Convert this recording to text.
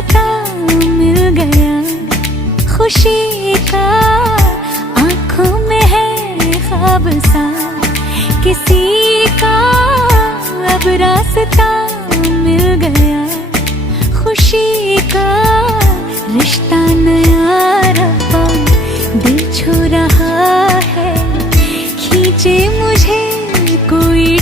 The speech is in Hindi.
रास्ता मिल गया खुशी का, आंखों में है ख्वाब सा किसी का, अब रास्ता मिल गया खुशी का। रिश्ता नया रब्बा दिल छू रहा है, खींचे मुझे कोई